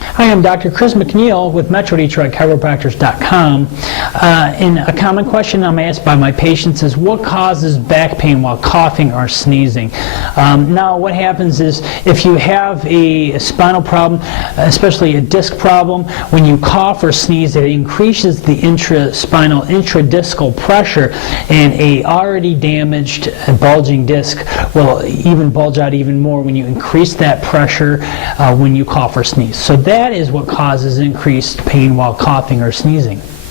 Hi, I'm Dr. Chris McNeil with Chiropractors.com. And a common question I'm asked by my patients is, what causes back pain while coughing or sneezing? Now, what happens is, if you have a spinal problem, especially a disc problem, when you cough or sneeze, it increases the intraspinal, intradiscal pressure, and a already damaged bulging disc will even bulge out even more when you increase that pressure when you cough or sneeze. So that is what causes increased pain while coughing or sneezing.